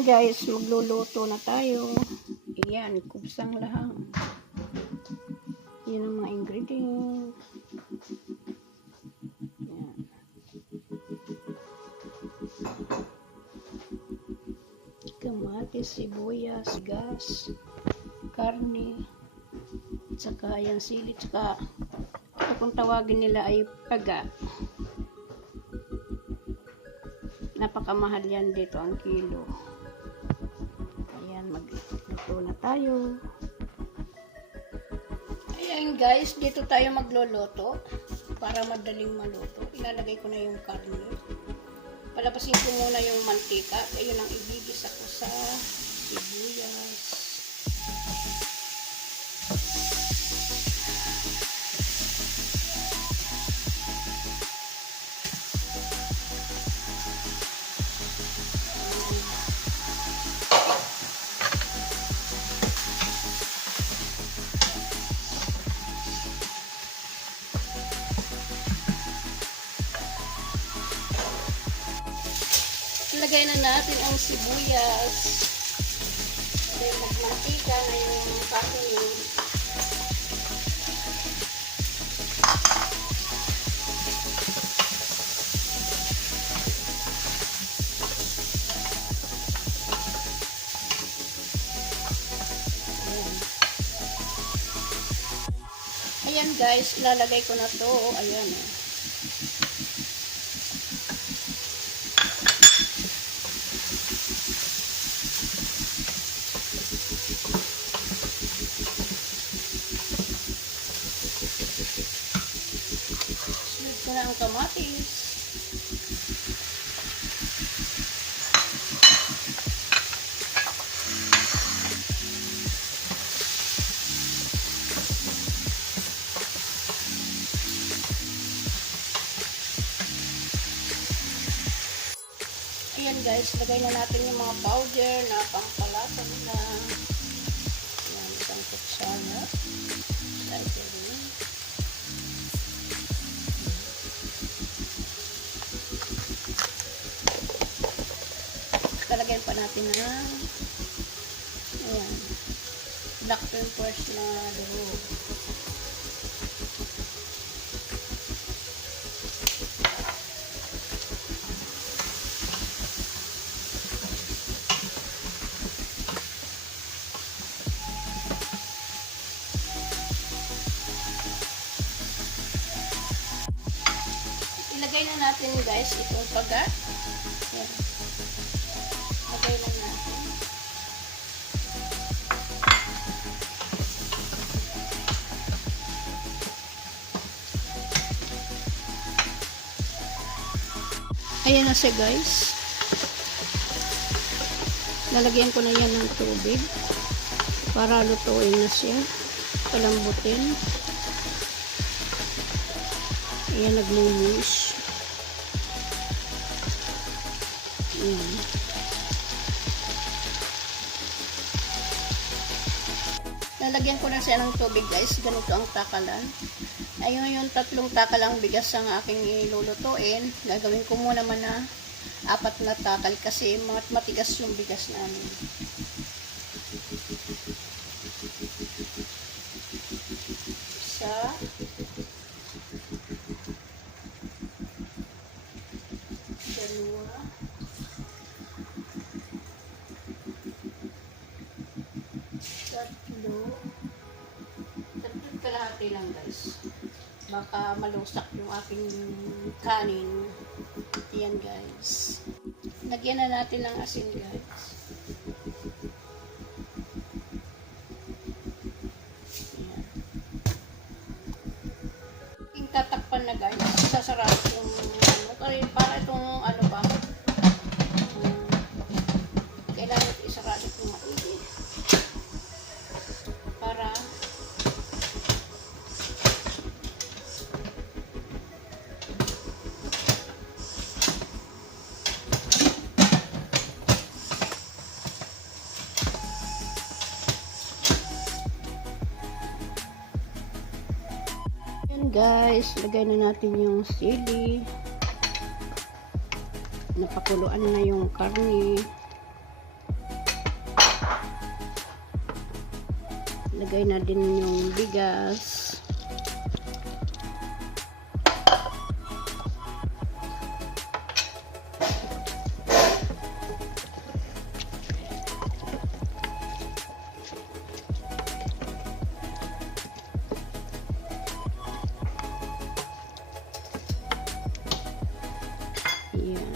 Ayan guys, magluluto na tayo. Ayan, kubsang lahang. Yan ang mga ingredients. Ayan. Kamatis, sibuyas, gas, karne, tsaka ayan sili, tsaka kung tawagin nila ay paga. Napakamahal yan dito ang kilo. Ayan, magluto na tayo. Ayan guys, dito tayo magluluto para madaling maluto. Ilalagay ko na yung karne. Palabasin ko muna yung mantika. Ayun ang ibigis ako sa sibuyas. Lagay na natin ang sibuyas. Then magmantika na yung karne. Ayan guys, ilalagay ko na to. Ayan eh. Sunod ko na ang kamatis. Ayan guys, lagay na natin yung mga powder na pampalasa nila. Ayan, isang kutsara. Sliderin. Talagyan pa natin ng ayan, black peppers na durog. Ilagay na natin guys itong paga. Ayan. Lagay na natin. Ayan na siya guys. Lalagyan ko na yan ng tubig para lutuin na siya. Palambutin. Ayan, nagluluis. Ayan. Lalagyan ko na siya ng tubig guys. Ganito ang takalan. Ayun yung 3 takalang bigas ang aking ilulutuin. Gagawin ko muna man na 4 na takal kasi matigas yung bigas namin. Isa. Dalawa. Tatlo. Tatlo kalahati lang guys. Baka malusak yung aking kanin. Ayan guys. Lagyan na natin ng asin guys. Ayan. Yung tatakpan na guys. Sasarap yung para itong ano ba. Kailangan isarap itong maigi. Para guys, lagay na natin yung sili. Napakuluan na yung karne. Lagay na din yung bigas. Ayan.